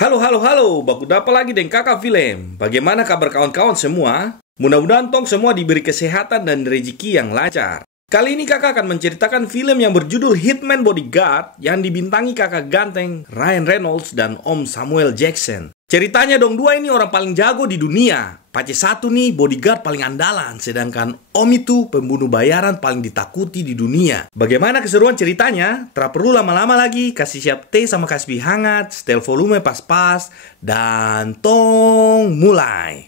Halo, baku dapat lagi dengan kakak film. Bagaimana kabar kawan-kawan semua? Mudah-mudahan tong semua diberi kesehatan dan rezeki yang lancar. Kali ini kakak akan menceritakan film yang berjudul Hitman Bodyguard yang dibintangi kakak ganteng Ryan Reynolds dan Om Samuel Jackson. Ceritanya dong dua ini orang paling jago di dunia. Pace satu nih bodyguard paling andalan, sedangkan Om itu pembunuh bayaran paling ditakuti di dunia. Bagaimana keseruan ceritanya? Tak perlu lama-lama lagi, kasih siap teh sama kasih hangat, setel volume pas-pas, dan tong mulai.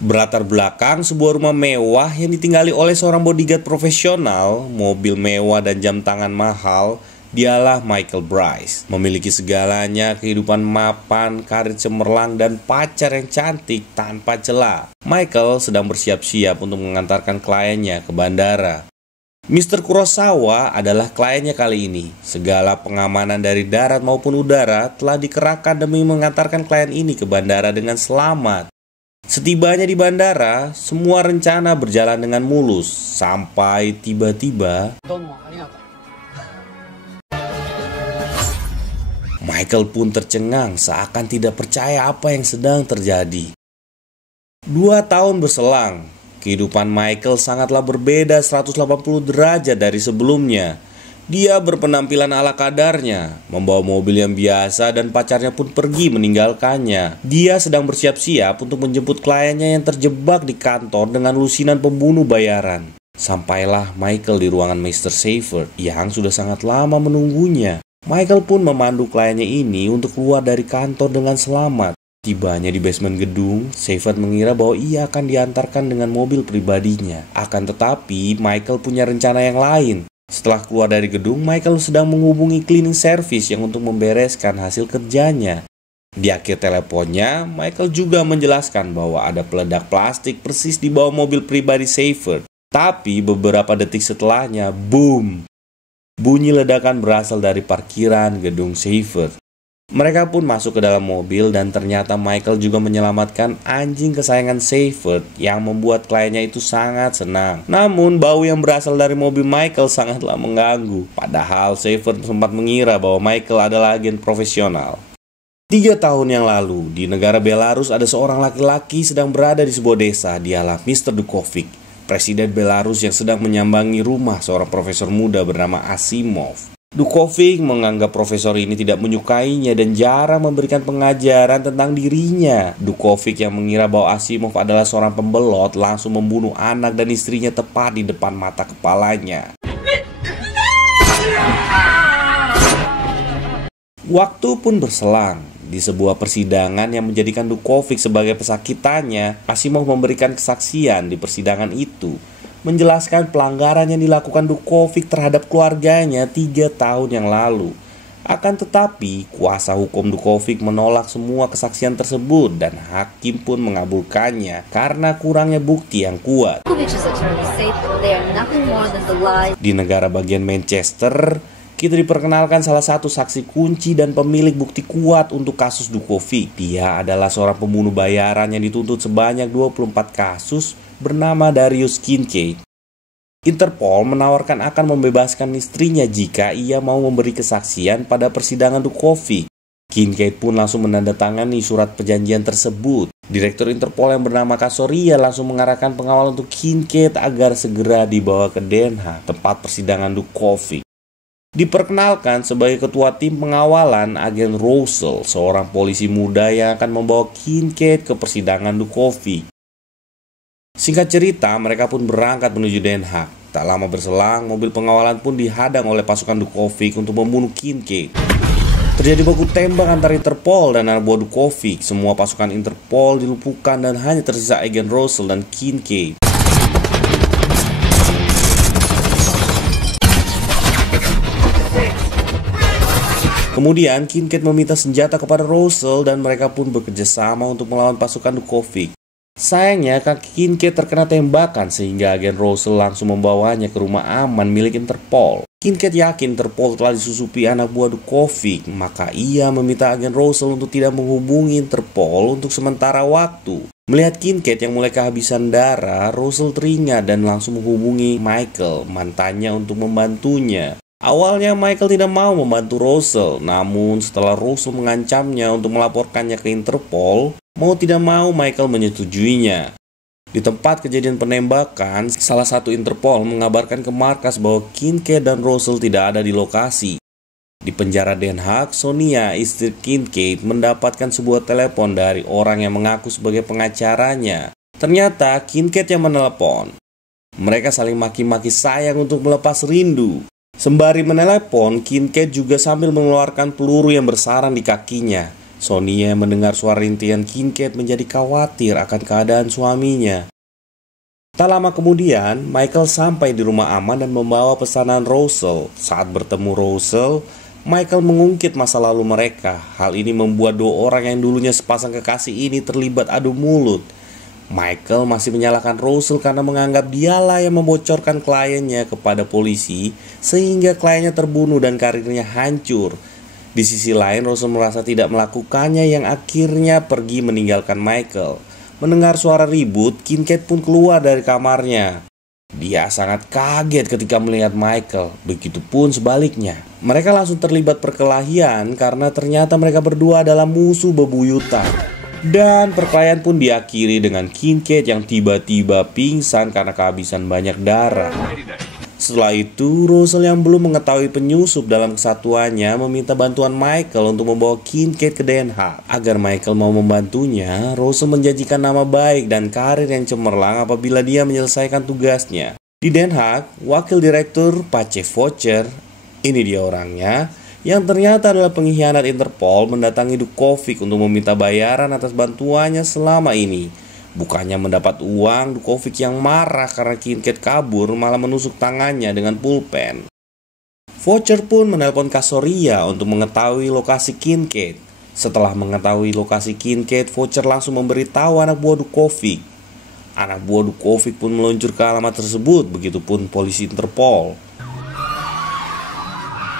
Berlatar belakang sebuah rumah mewah yang ditinggali oleh seorang bodyguard profesional, mobil mewah dan jam tangan mahal. Dialah Michael Bryce, memiliki segalanya, kehidupan mapan, karir cemerlang, dan pacar yang cantik tanpa celah. Michael sedang bersiap-siap untuk mengantarkan kliennya ke bandara. Mr. Kurosawa adalah kliennya kali ini. Segala pengamanan dari darat maupun udara telah dikerahkan demi mengantarkan klien ini ke bandara dengan selamat. Setibanya di bandara, semua rencana berjalan dengan mulus, sampai tiba-tiba Michael pun tercengang seakan tidak percaya apa yang sedang terjadi. 2 tahun berselang, kehidupan Michael sangatlah berbeda 180 derajat dari sebelumnya. Dia berpenampilan ala kadarnya, membawa mobil yang biasa dan pacarnya pun pergi meninggalkannya. Dia sedang bersiap-siap untuk menjemput kliennya yang terjebak di kantor dengan lusinan pembunuh bayaran. Sampailah Michael di ruangan Mr. Seifert yang sudah sangat lama menunggunya. Michael pun memandu kliennya ini untuk keluar dari kantor dengan selamat. Tibanya di basement gedung, Seifert mengira bahwa ia akan diantarkan dengan mobil pribadinya. Akan tetapi, Michael punya rencana yang lain. Setelah keluar dari gedung, Michael sedang menghubungi cleaning service yang untuk membereskan hasil kerjanya. Di akhir teleponnya, Michael juga menjelaskan bahwa ada peledak plastik persis di bawah mobil pribadi Seifert. Tapi beberapa detik setelahnya, boom! Bunyi ledakan berasal dari parkiran gedung Seifert. Mereka pun masuk ke dalam mobil dan ternyata Michael juga menyelamatkan anjing kesayangan Seifert yang membuat kliennya itu sangat senang. Namun bau yang berasal dari mobil Michael sangatlah mengganggu. Padahal Seifert sempat mengira bahwa Michael adalah agen profesional. 3 tahun yang lalu, di negara Belarus ada seorang laki-laki sedang berada di sebuah desa. Dialah Mr. Dukovic, presiden Belarus yang sedang menyambangi rumah seorang profesor muda bernama Asimov. Dukovic menganggap profesor ini tidak menyukainya dan jarang memberikan pengajaran tentang dirinya. Dukovic yang mengira bahwa Asimov adalah seorang pembelot langsung membunuh anak dan istrinya tepat di depan mata kepalanya. Waktu pun berselang. Di sebuah persidangan yang menjadikan Dukovic sebagai pesakitannya, Asimov memberikan kesaksian di persidangan itu, menjelaskan pelanggaran yang dilakukan Dukovic terhadap keluarganya 3 tahun yang lalu. Akan tetapi, kuasa hukum Dukovic menolak semua kesaksian tersebut dan hakim pun mengabulkannya karena kurangnya bukti yang kuat. Di negara bagian Manchester, kita diperkenalkan salah satu saksi kunci dan pemilik bukti kuat untuk kasus Dukovic. Dia adalah seorang pembunuh bayaran yang dituntut sebanyak 24 kasus bernama Darius Kincaid. Interpol menawarkan akan membebaskan istrinya jika ia mau memberi kesaksian pada persidangan Dukovic. Kincaid pun langsung menandatangani surat perjanjian tersebut. Direktur Interpol yang bernama Kasoria langsung mengarahkan pengawal untuk Kincaid agar segera dibawa ke Den Haag, tempat persidangan Dukovic. Diperkenalkan sebagai ketua tim pengawalan agen Russell, seorang polisi muda yang akan membawa Kincaid ke persidangan Dukovic. Singkat cerita, mereka pun berangkat menuju Den Haag. Tak lama berselang, mobil pengawalan pun dihadang oleh pasukan Dukovic untuk membunuh Kincaid. Terjadi baku tembak antara Interpol dan anak buah Dukovic. Semua pasukan Interpol dilumpuhkan dan hanya tersisa agen Russell dan Kincaid. Kemudian Kincaid meminta senjata kepada Russell dan mereka pun bekerjasama untuk melawan pasukan Dukovic. Sayangnya kaki Kincaid terkena tembakan sehingga agen Russell langsung membawanya ke rumah aman milik Interpol. Kincaid yakin Interpol telah disusupi anak buah Dukovic, maka ia meminta agen Russell untuk tidak menghubungi Interpol untuk sementara waktu. Melihat Kincaid yang mulai kehabisan darah, Russell teringat dan langsung menghubungi Michael, mantannya, untuk membantunya. Awalnya Michael tidak mau membantu Russell, namun setelah Russell mengancamnya untuk melaporkannya ke Interpol, mau tidak mau Michael menyetujuinya. Di tempat kejadian penembakan, salah satu Interpol mengabarkan ke markas bahwa Kincaid dan Russell tidak ada di lokasi. Di penjara Den Haag, Sonia, istri Kincaid, mendapatkan sebuah telepon dari orang yang mengaku sebagai pengacaranya. Ternyata Kincaid yang menelepon. Mereka saling maki-maki sayang untuk melepas rindu. Sembari menelepon, Kincaid juga sambil mengeluarkan peluru yang bersarang di kakinya. Sonia yang mendengar suara rintihan Kincaid menjadi khawatir akan keadaan suaminya. Tak lama kemudian, Michael sampai di rumah aman dan membawa pesanan Russell. Saat bertemu Russell, Michael mengungkit masa lalu mereka. Hal ini membuat dua orang yang dulunya sepasang kekasih ini terlibat adu mulut. Michael masih menyalahkan Russell karena menganggap dialah yang membocorkan kliennya kepada polisi sehingga kliennya terbunuh dan karirnya hancur. Di sisi lain, Russell merasa tidak melakukannya yang akhirnya pergi meninggalkan Michael. Mendengar suara ribut, Kincaid pun keluar dari kamarnya. Dia sangat kaget ketika melihat Michael, begitupun sebaliknya. Mereka langsung terlibat perkelahian karena ternyata mereka berdua adalah musuh bebuyutan. Dan perkelahian pun diakhiri dengan Kincaid yang tiba-tiba pingsan karena kehabisan banyak darah. Setelah itu, Russell yang belum mengetahui penyusup dalam kesatuannya meminta bantuan Michael untuk membawa Kincaid ke Den Haag. Agar Michael mau membantunya, Russell menjanjikan nama baik dan karir yang cemerlang apabila dia menyelesaikan tugasnya. Di Den Haag, Wakil Direktur Pace Voucher, ini dia orangnya, yang ternyata adalah pengkhianat Interpol, mendatangi Dukovic untuk meminta bayaran atas bantuannya selama ini. Bukannya mendapat uang, Dukovic yang marah karena Kincaid kabur malah menusuk tangannya dengan pulpen. Voucher pun menelpon Kasoria untuk mengetahui lokasi Kincaid. Setelah mengetahui lokasi Kincaid, Voucher langsung memberitahu anak buah Dukovic. Anak buah Dukovic pun meluncur ke alamat tersebut, begitupun polisi Interpol.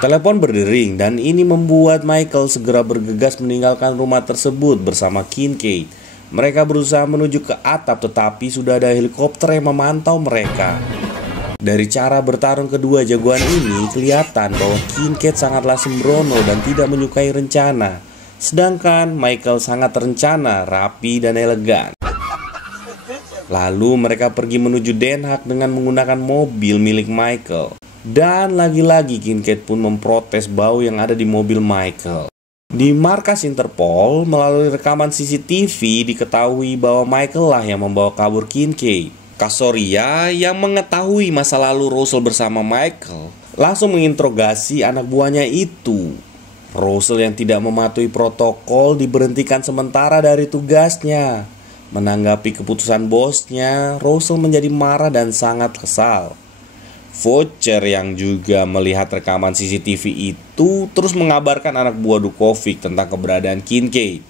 Telepon berdering dan ini membuat Michael segera bergegas meninggalkan rumah tersebut bersama Kincaid. Mereka berusaha menuju ke atap tetapi sudah ada helikopter yang memantau mereka. Dari cara bertarung kedua jagoan ini kelihatan bahwa Kincaid sangatlah sembrono dan tidak menyukai rencana. Sedangkan Michael sangat terencana, rapi dan elegan. Lalu mereka pergi menuju Den Haag dengan menggunakan mobil milik Michael. Dan lagi-lagi Kincaid pun memprotes bau yang ada di mobil Michael. Di markas Interpol, melalui rekaman CCTV diketahui bahwa Michael lah yang membawa kabur Kincaid. Kasoria yang mengetahui masa lalu Russell bersama Michael langsung menginterogasi anak buahnya itu. Russell yang tidak mematuhi protokol diberhentikan sementara dari tugasnya. Menanggapi keputusan bosnya, Russell menjadi marah dan sangat kesal. Voucher yang juga melihat rekaman CCTV itu terus mengabarkan anak buah Dukovic tentang keberadaan Kincaid.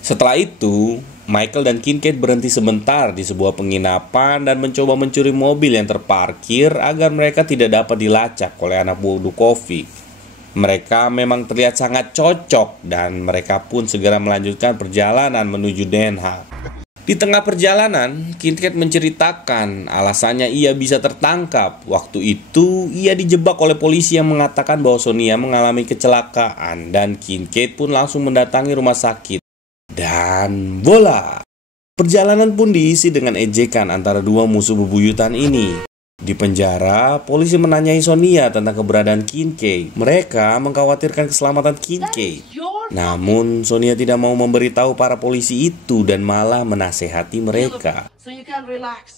Setelah itu, Michael dan Kincaid berhenti sebentar di sebuah penginapan dan mencoba mencuri mobil yang terparkir agar mereka tidak dapat dilacak oleh anak buah Dukovic. Mereka memang terlihat sangat cocok dan mereka pun segera melanjutkan perjalanan menuju Den Haag. Di tengah perjalanan, Kincaid menceritakan alasannya ia bisa tertangkap. Waktu itu, ia dijebak oleh polisi yang mengatakan bahwa Sonia mengalami kecelakaan dan Kincaid pun langsung mendatangi rumah sakit. Dan bola! Perjalanan pun diisi dengan ejekan antara dua musuh bebuyutan ini. Di penjara, polisi menanyai Sonia tentang keberadaan Kincaid. Mereka mengkhawatirkan keselamatan Kincaid. Namun Sonia tidak mau memberitahu para polisi itu dan malah menasehati mereka.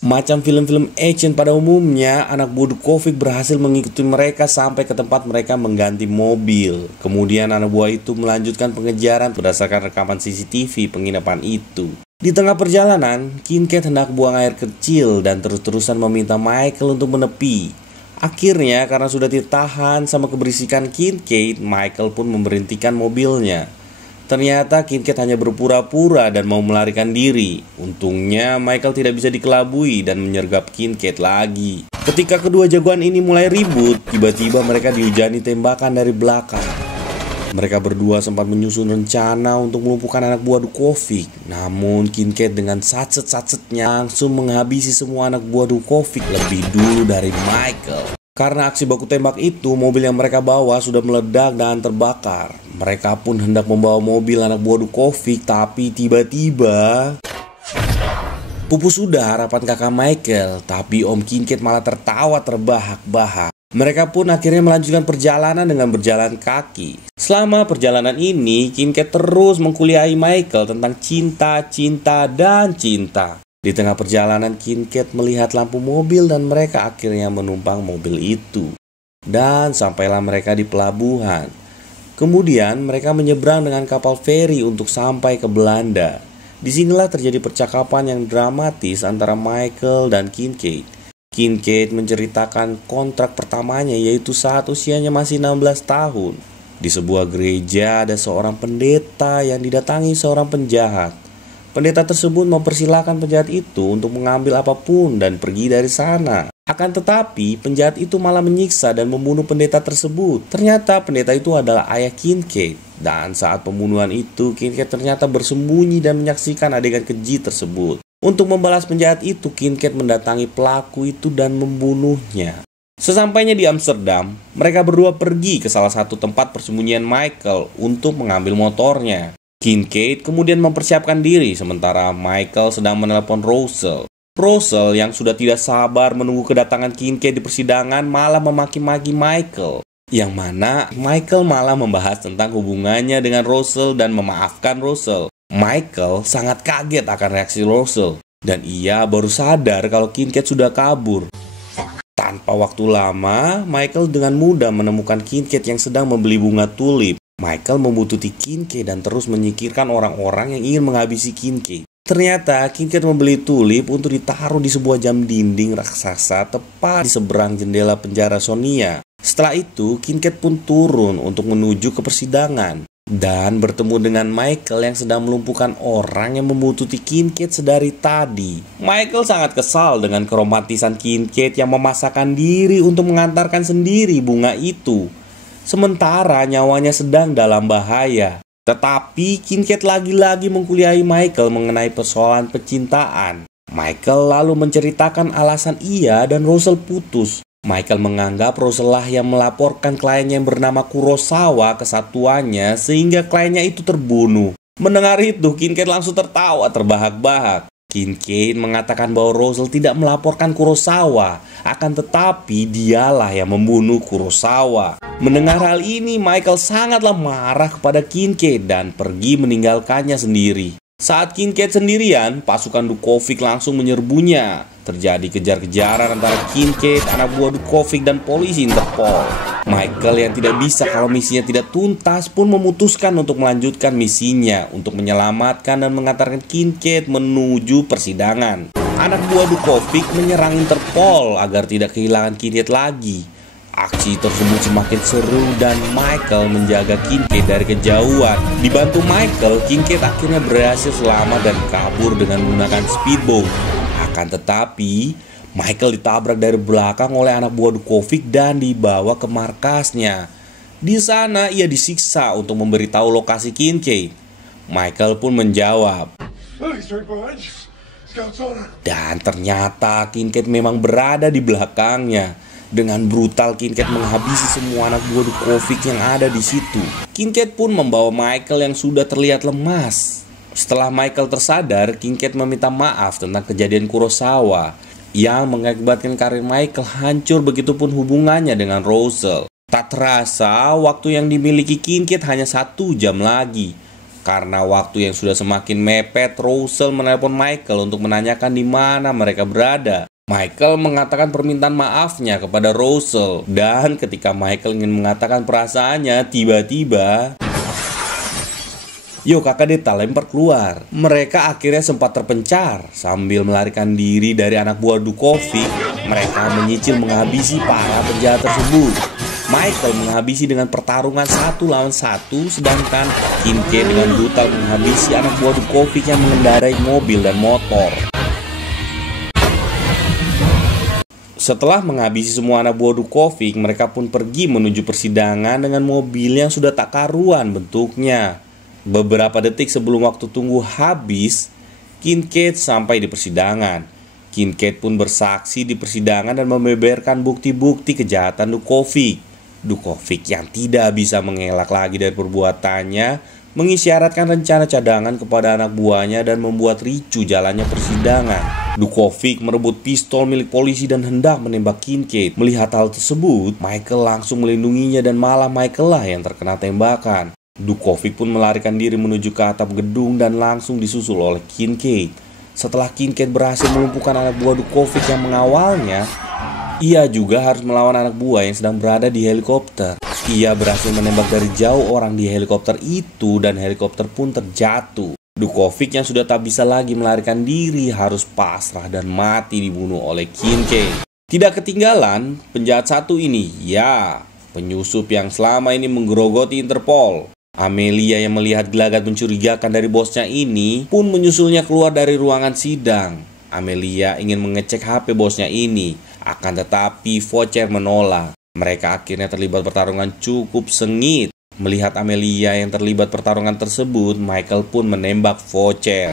Macam film-film action pada umumnya, anak buah Dukovic berhasil mengikuti mereka sampai ke tempat mereka mengganti mobil. Kemudian anak buah itu melanjutkan pengejaran berdasarkan rekaman CCTV penginapan itu. Di tengah perjalanan, Kincaid hendak buang air kecil dan terus-terusan meminta Michael untuk menepi. Akhirnya karena sudah ditahan sama keberisikan Kincaid, Michael pun memberhentikan mobilnya. Ternyata Kincaid hanya berpura-pura dan mau melarikan diri. Untungnya Michael tidak bisa dikelabui dan menyergap Kincaid lagi. Ketika kedua jagoan ini mulai ribut, tiba-tiba mereka dihujani tembakan dari belakang. Mereka berdua sempat menyusun rencana untuk melumpuhkan anak buah Dukovic. Namun Kincaid dengan sacet-sacetnya langsung menghabisi semua anak buah Dukovic lebih dulu dari Michael. Karena aksi baku tembak itu, mobil yang mereka bawa sudah meledak dan terbakar. Mereka pun hendak membawa mobil anak buah Dukovic, tapi tiba-tiba pupus sudah harapan kakak Michael, tapi Om Kincaid malah tertawa terbahak-bahak. Mereka pun akhirnya melanjutkan perjalanan dengan berjalan kaki. Selama perjalanan ini, Kincaid terus mengkuliahi Michael tentang cinta, cinta, dan cinta. Di tengah perjalanan, Kincaid melihat lampu mobil dan mereka akhirnya menumpang mobil itu. Dan sampailah mereka di pelabuhan. Kemudian mereka menyeberang dengan kapal feri untuk sampai ke Belanda. Disinilah terjadi percakapan yang dramatis antara Michael dan Kincaid. Kincaid menceritakan kontrak pertamanya, yaitu saat usianya masih 16 tahun. Di sebuah gereja ada seorang pendeta yang didatangi seorang penjahat. Pendeta tersebut mempersilahkan penjahat itu untuk mengambil apapun dan pergi dari sana. Akan tetapi penjahat itu malah menyiksa dan membunuh pendeta tersebut. Ternyata pendeta itu adalah ayah Kincaid. Dan saat pembunuhan itu, Kincaid ternyata bersembunyi dan menyaksikan adegan keji tersebut. Untuk membalas penjahat itu, Kincaid mendatangi pelaku itu dan membunuhnya. Sesampainya di Amsterdam, mereka berdua pergi ke salah satu tempat persembunyian Michael untuk mengambil motornya. Kincaid kemudian mempersiapkan diri sementara Michael sedang menelpon Russell. Russell yang sudah tidak sabar menunggu kedatangan Kincaid di persidangan malah memaki-maki Michael. Yang mana Michael malah membahas tentang hubungannya dengan Russell dan memaafkan Russell. Michael sangat kaget akan reaksi Russell dan ia baru sadar kalau Kincaid sudah kabur. Tanpa waktu lama, Michael dengan mudah menemukan Kincaid yang sedang membeli bunga tulip. Michael membuntuti Kincaid dan terus menyingkirkan orang-orang yang ingin menghabisi Kincaid. Ternyata Kincaid membeli tulip untuk ditaruh di sebuah jam dinding raksasa tepat di seberang jendela penjara Sonia. Setelah itu, Kincaid pun turun untuk menuju ke persidangan dan bertemu dengan Michael yang sedang melumpuhkan orang yang membuntuti Kincaid sedari tadi. Michael sangat kesal dengan keromantisan Kincaid yang memaksakan diri untuk mengantarkan sendiri bunga itu, sementara nyawanya sedang dalam bahaya. Tetapi Kincaid lagi-lagi mengkuliahi Michael mengenai persoalan percintaan. Michael lalu menceritakan alasan ia dan Russell putus. Michael menganggap Russell lah yang melaporkan kliennya yang bernama Kurosawa ke satuannya sehingga kliennya itu terbunuh. Mendengar itu, Kincaid langsung tertawa terbahak-bahak. Kincaid mengatakan bahwa Russell tidak melaporkan Kurosawa, akan tetapi dialah yang membunuh Kurosawa. Mendengar hal ini, Michael sangatlah marah kepada Kincaid dan pergi meninggalkannya sendiri. Saat Kincaid sendirian, pasukan Dukovic langsung menyerbunya. Terjadi kejar-kejaran antara Kincaid, anak buah Dukovic, dan polisi Interpol. Michael yang tidak bisa kalau misinya tidak tuntas pun memutuskan untuk melanjutkan misinya untuk menyelamatkan dan mengantarkan Kincaid menuju persidangan. Anak buah Dukovic menyerang Interpol agar tidak kehilangan Kincaid lagi. Aksi tersebut semakin seru dan Michael menjaga Kincaid dari kejauhan. Dibantu Michael, Kincaid akhirnya berhasil selamat dan kabur dengan menggunakan speedboat. Akan tetapi, Michael ditabrak dari belakang oleh anak buah Dukovic dan dibawa ke markasnya. Di sana ia disiksa untuk memberitahu lokasi Kincaid. Michael pun menjawab. Dan ternyata Kincaid memang berada di belakangnya. Dengan brutal Kincaid menghabisi semua anak buah Dukovic yang ada di situ. Kincaid pun membawa Michael yang sudah terlihat lemas. Setelah Michael tersadar, Kincaid meminta maaf tentang kejadian Kurosawa yang mengakibatkan karir Michael hancur, begitupun hubungannya dengan Russell. Tak terasa, waktu yang dimiliki Kincaid hanya 1 jam lagi. Karena waktu yang sudah semakin mepet, Russell menelpon Michael untuk menanyakan di mana mereka berada. Michael mengatakan permintaan maafnya kepada Russell. Dan ketika Michael ingin mengatakan perasaannya, tiba-tiba kakak Deta lempar keluar. Mereka akhirnya sempat terpencar. Sambil melarikan diri dari anak buah Dukovic, mereka menyicil menghabisi para penjahat tersebut. Michael menghabisi dengan pertarungan 1 lawan 1, sedangkan Kincaid dengan brutal menghabisi anak buah Dukovic yang mengendarai mobil dan motor. Setelah menghabisi semua anak buah Dukovic, mereka pun pergi menuju persidangan dengan mobil yang sudah tak karuan bentuknya. Beberapa detik sebelum waktu tunggu habis, Kincaid sampai di persidangan. Kincaid pun bersaksi di persidangan dan membeberkan bukti-bukti kejahatan Dukovic. Dukovic yang tidak bisa mengelak lagi dari perbuatannya mengisyaratkan rencana cadangan kepada anak buahnya dan membuat ricu jalannya persidangan. Dukovic merebut pistol milik polisi dan hendak menembak Kincaid. Melihat hal tersebut, Michael langsung melindunginya dan malah Michael lah yang terkena tembakan. Dukovic pun melarikan diri menuju ke atap gedung dan langsung disusul oleh Kincaid. Setelah Kincaid berhasil melumpuhkan anak buah Dukovic yang mengawalnya, ia juga harus melawan anak buah yang sedang berada di helikopter. Ia berhasil menembak dari jauh orang di helikopter itu dan helikopter pun terjatuh. Dukovic yang sudah tak bisa lagi melarikan diri harus pasrah dan mati dibunuh oleh Kincaid. Tidak ketinggalan, penjahat satu ini, ya, penyusup yang selama ini menggerogoti Interpol. Amelia yang melihat gelagat mencurigakan dari bosnya ini pun menyusulnya keluar dari ruangan sidang. Amelia ingin mengecek HP bosnya ini, akan tetapi Voucher menolak. Mereka akhirnya terlibat pertarungan cukup sengit. Melihat Amelia yang terlibat pertarungan tersebut, Michael pun menembak Voucher.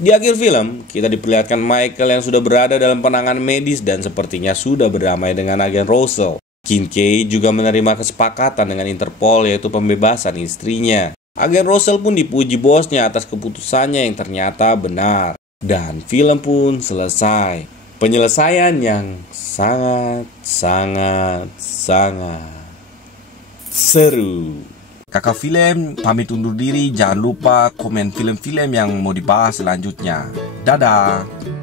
Di akhir film, kita diperlihatkan Michael yang sudah berada dalam penanganan medis dan sepertinya sudah berdamai dengan agen Russell. Kincaid juga menerima kesepakatan dengan Interpol, yaitu pembebasan istrinya. Agen Russell pun dipuji bosnya atas keputusannya yang ternyata benar. Dan film pun selesai. Penyelesaian yang sangat seru. Kakak Film pamit undur diri. Jangan lupa komen film-film yang mau dibahas selanjutnya. Dadah.